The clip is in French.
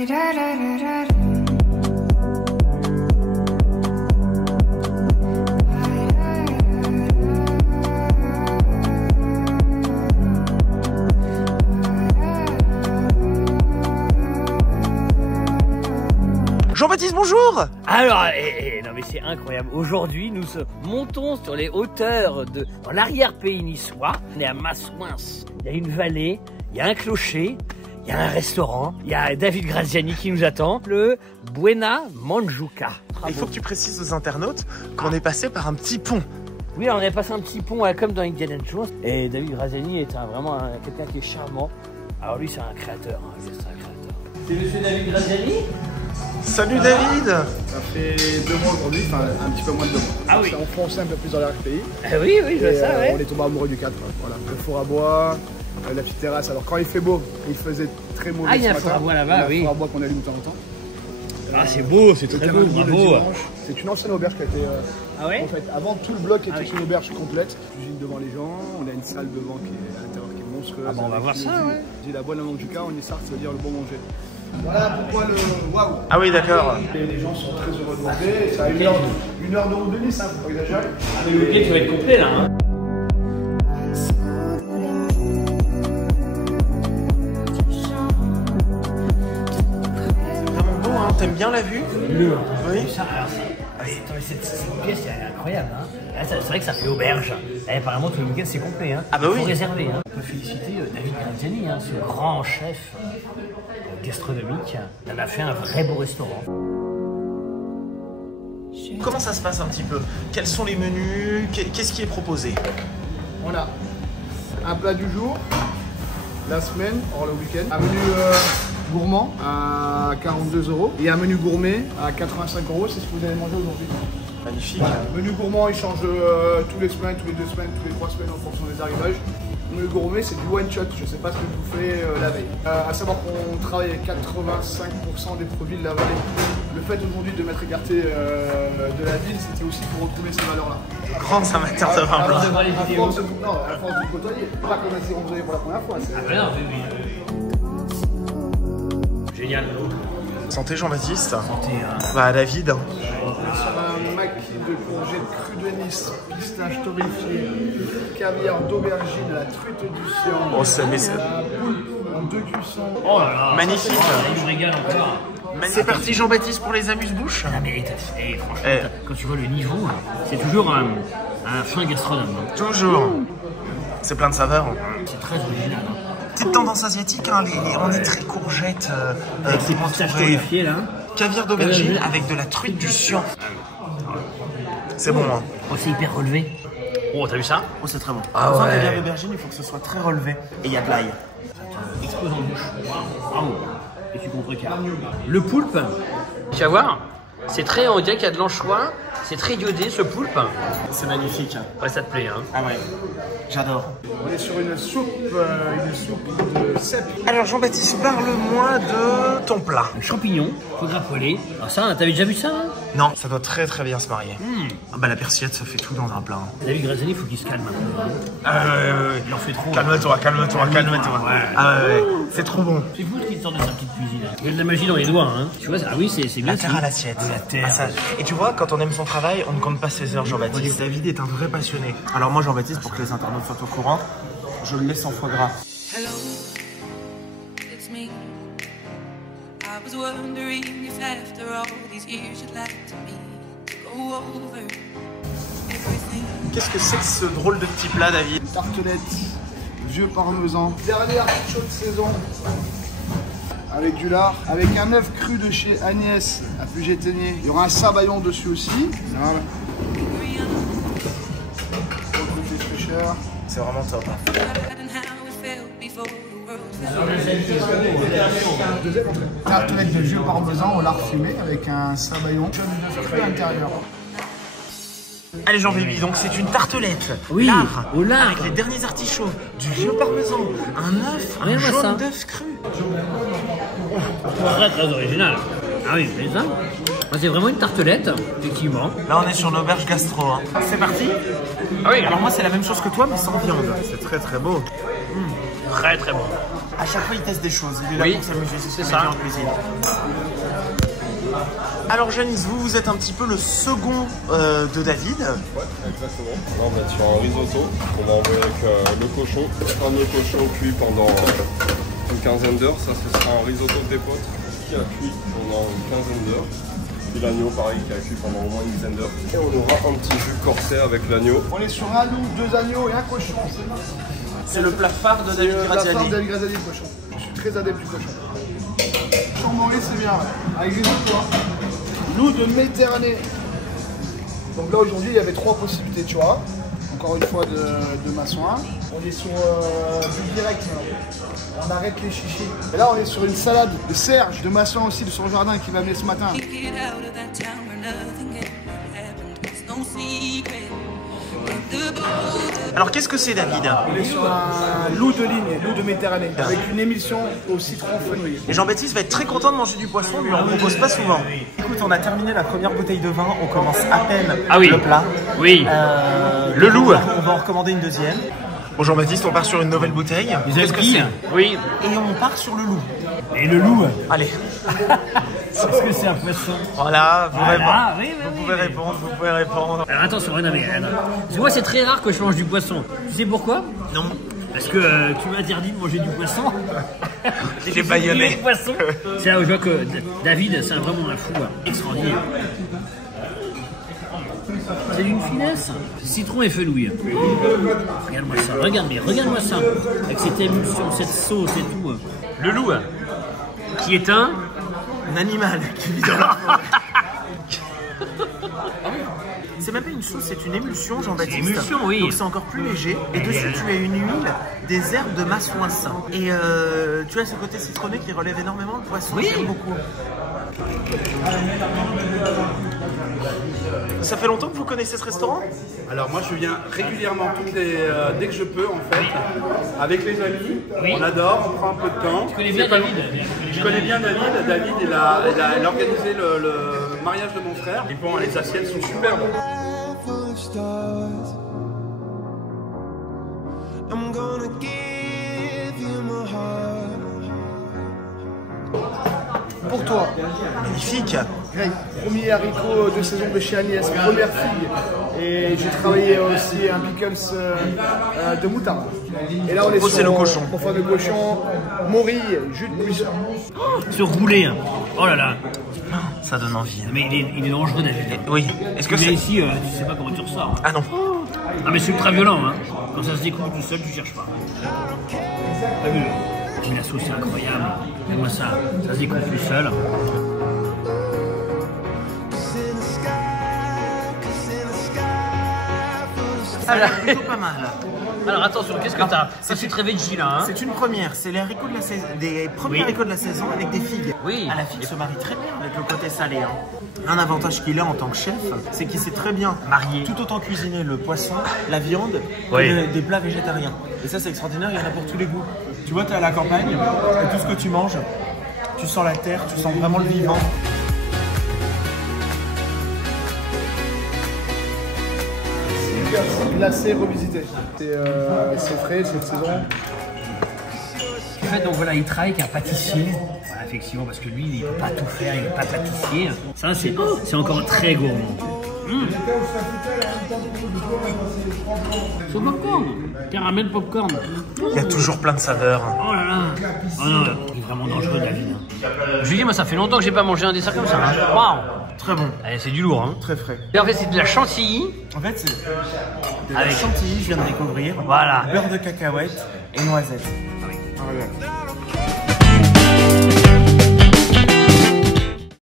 Jean-Baptiste, bonjour. Alors, non mais c'est incroyable. Aujourd'hui, nous montons sur les hauteurs dans l'arrière-pays niçois. On est à Massouins. Il y a une vallée, il y a un clocher, il y a un restaurant. Il y a David Graziani qui nous attend. Le Buena Manjuca. Il faut que tu précises aux internautes qu'on est passé par un petit pont. Oui, on est passé un petit pont comme dans Indiana Jones. Et David Graziani est vraiment quelqu'un qui est charmant. Alors lui, c'est un créateur. C'est un créateur. C'est monsieur David Graziani? Salut David. Ça fait 2 mois aujourd'hui, enfin un petit peu moins de 2 mois. Ah oui. On foncé un peu plus dans l'arrière-pays. Oui, je vois ça, ouais. On est tombé amoureux du cadre. Voilà. Le four à bois, la petite terrasse. Alors quand il fait beau, il faisait très mauvais. Ah, il y a un four à bois là-bas, oui. Il y a un four à bois qu'on allume de temps en temps. Ah, c'est beau, c'est très beau, bravo. C'est une ancienne auberge qui a été. Ah ouais. En fait, avant tout le bloc était une auberge complète. Cuisine devant les gens, on a une salle devant qui est à l'intérieur qui est monstrueuse. Ah bon, on va voir ça, ouais. J'ai la bonne Manjuca, on y sort, ça veut dire le bon manger. Voilà pourquoi le waouh. Ah oui, d'accord. Les gens sont très heureux de manger. Ça a une heure de route de Nice, hein, faut pas exagérer. Ah, mais le week-end, tu vas être complet là. Hein. T'aimes bien la vue? Oui. Ça, alors, cette pièce est incroyable. Hein. C'est vrai que ça fait auberge. Et apparemment, tout le week-end, c'est complet. Hein. Ah bah oui. Il faut réserver. Hein. On peut féliciter David Graziani, ce grand chef gastronomique. Il a fait un vrai beau restaurant. Comment ça se passe un petit peu? Quels sont les menus? Qu'est-ce qui est proposé? On a un plat du jour, la semaine, hors le week-end. Un menu gourmand à 42 €. Et un menu gourmet à 85 €, c'est ce que vous allez manger aujourd'hui. Magnifique. Voilà. Le menu gourmand, il change tous les semaines, tous les 2 semaines, tous les 3 semaines en fonction des arrivages. Le menu gourmet, c'est du one shot, je ne sais pas ce que vous faites la veille. À savoir qu'on travaille avec 85% des produits de la vallée. Le fait aujourd'hui de m'être écarté de la ville, c'était aussi pour retrouver ces valeurs-là. Grands amateurs de vin blanc. À force de côtoyer, pas comme si on faisait pour la première fois. Génial. Santé Jean-Baptiste. Santé. Bah David. Sur un maquis de courgettes crues de Nice, pistache torréfiée, caviar d'aubergine, la truite du Sion, Oh, ça mais c'est la poule en 2 cuissons. Oh là là. magnifique. Il me régale encore. C'est parti Jean-Baptiste pour les amuse-bouches. Ah mais franchement, quand tu vois le niveau, c'est toujours un fin gastronome. Hein. Toujours. C'est plein de saveurs. C'est très original. Hein. Petite tendance asiatique, hein, on est très courgettes. Avec ces pistaches torréfiées là. Caviar d'aubergine avec de la truite du Sion. C'est bon, hein. Oh, c'est hyper relevé. Oh, t'as vu ça? Oh, c'est très bon. Ah Sans ouais. caviar d'aubergine, il faut que ce soit très relevé. Et il y a de l'ail. Ça explose en bouche. Bravo. Et tu contrecarres. Le poulpe, tu vas voir, c'est très, on dirait qu'il y a de l'anchois, c'est très iodé ce poulpe. C'est magnifique. Ouais, ça te plaît, hein? Ah ouais, j'adore. On est sur une soupe de cèpe. Alors Jean-Baptiste, parle-moi de ton plat. Champignon, foie gras poêlé. Alors ça, t'avais déjà vu ça? Hein? Non, ça doit très très bien se marier. Ah bah la persillade, ça fait tout dans un plat. Hein. David Graziani, il faut qu'il se calme un peu. Ouais. Il en fait trop. Calme-toi. Ouais. Ah ouais, c'est trop bon. C'est fou qu'il sort de sa petite cuisine. Il y a de la magie dans les doigts, hein. Tu vois, ah oui, c'est bien. La terre à l'assiette. La terre. Ah, ça. Et tu vois, quand on aime son travail, on ne compte pas ses heures, Jean-Baptiste. David est un vrai passionné. Alors moi, Jean-Baptiste, pour que les internautes soient au courant, je le laisse en foie gras. Hello, it's me. I was wondering if after all these years you'd like me to go over everything. Qu'est-ce que c'est que ce drôle de petit plat, David? Tartelette, vieux parmesan, dernière chaude saison. Avec du lard, avec un œuf cru de chez Agnès à Puget-Théniers. Il y aura un sabayon dessus aussi. Voilà. Pour le côté fraîcheur. C'est vraiment top. And how it felt before the world fell. Deuxième entrée. Tartelette de vieux parmesan au lard fumé avec un sabayon jaune d'œuf cru à l'intérieur. Allez Jean-Baby, donc c'est une tartelette. Oui, lard, au lard. avec les derniers artichauts, du vieux parmesan, un œuf, un Regarde-moi ça. jaune d'œuf cru. Très très original. Ah oui, c'est ça. C'est vraiment une tartelette, effectivement. Là on est sur l'auberge gastro. Hein. C'est parti. Ah oui, alors moi c'est la même chose que toi mais sans viande. C'est très très beau. Très très bon. À chaque fois, il teste des choses. Il est là Oui, pour s'amuser. c'est ce qu'il ça. met bien en cuisine. Alors Janice, vous êtes un petit peu le second de David. Ouais, exactement. Là, on va être sur un risotto qu'on va envoyer avec le cochon. Un de cochon cuit pendant une quinzaine d'heures. Ça, ce sera un risotto d'épeautre qui a cuit pendant une quinzaine d'heures. Puis l'agneau, pareil, qui a cuit pendant au moins une dizaine d'heures. Et on aura un petit jus corsé avec l'agneau. On est sur un loup, 2 agneaux et un cochon. C'est le plat phare de David La Graziani. farce David Graziani, le cochon. Je suis très adepte du cochon. Chamboury, c'est bien, avec des autres. Loup de Méditerranée. Donc là, aujourd'hui, il y avait 3 possibilités, tu vois. Encore une fois, de maçon. On est sur du direct. On arrête les chichis. Et là, on est sur une salade de Serge, de maçon aussi, de son jardin, qui m'a amené ce matin. Get out of that town where nothing ever happened. It's no secret. The boat Alors qu'est-ce que c'est David? On est sur un loup de ligne, loup de Méditerranée, avec une émulsion au citron fenouil. Et Jean-Baptiste va être très content de manger du poisson, lui on ne propose pas souvent. Écoute, on a terminé la première bouteille de vin, on commence à peine le plat. Oui. Le loup. On va en recommander une deuxième. Bon Jean-Baptiste, on part sur une nouvelle bouteille. Qu'est-ce que c'est? Oui. Et on part sur le loup. Et le loup, Allez. est-ce que c'est un poisson? Voilà, vous, Voilà, oui, vous pouvez répondre, vous pouvez répondre. Alors attention, Renan, parce que moi c'est très rare que je mange du poisson. Tu sais pourquoi? Non. Parce que tu m'as interdit de manger du poisson. Il est baïonné. Poisson. C'est là où je vois que David, c'est vraiment un fou extraordinaire. C'est d'une finesse. Citron et fenouil. Regarde-moi ça, regarde-moi ça. Avec cette émulsion, cette sauce et tout. Le loup, qui est un animal qui vit dans la forêt. C'est même pas une sauce, c'est une émulsion, Jean-Baptiste. C'est une émulsion, oui. Donc c'est encore plus léger. Et dessus, tu as une huile, des herbes de massouin. Et tu as ce côté citronné qui relève énormément le poisson. Oui. J'aime beaucoup. Ça fait longtemps que vous connaissez ce restaurant? Alors moi je viens régulièrement dès que je peux en fait, avec les amis, on adore, on prend un peu de temps. Tu connais bien David? Je connais bien David, il a organisé le mariage de mon frère, et bon les assiettes sont superbes. Pour toi, Magnifique. Greg, premier haricot de saison de chez Agnès, première figue. Et j'ai travaillé aussi un pickles de moutarde. Et là on est c'est le cochon. Pour faire le cochon, morille, jus de buisson. Ce roulé, hein. Oh là là. Ça donne envie. Mais il est dangereux, David. Oui. Est-ce que Mais c'est... ici, tu sais pas comment tu ressors. Ah non. Ah mais c'est ultra violent, hein. Quand ça se découpe tout seul, tu cherches pas. T'as vu? Mais la sauce est incroyable. Regarde-moi ça. Ça se découpe tout seul. Ça a l'air plutôt pas mal. Alors attention, qu'est-ce que t'as? C'est une très veggie là, hein. C'est une première, c'est les haricots de la saison, des premiers Oui. haricots de la saison avec des figues. Oui. Ah, la figue se marie très bien avec le côté salé. Hein. Un avantage qu'il a en tant que chef, c'est qu'il sait très bien Marier. tout autant cuisiner le poisson, la viande, Oui. que des plats végétariens. Et ça c'est extraordinaire, il y en a pour tous les goûts. Tu vois, tu es à la campagne, et tout ce que tu manges, tu sens la terre, tu sens vraiment le vivant. Glacé, revisité. C'est frais, c'est de saison. En fait, donc voilà, il travaille avec un pâtissier. Voilà, effectivement, parce que lui, il ne peut pas tout faire, il n'est pas pâtissier. Ça, c'est encore très gourmand. C'est au popcorn. Caramel popcorn. Il y a toujours plein de saveurs. Oh là là. Oh non, il est vraiment dangereux, David. Je lui dis, moi, ça fait longtemps que j'ai pas mangé un dessert comme ça. Hein. Waouh. Très bon, Allez, c'est du lourd, hein. très frais. Et en fait, c'est de la chantilly. En fait, c'est de la Avec- chantilly, je viens de découvrir. Voilà. Beurre de cacahuète et noisettes. Ah ouais.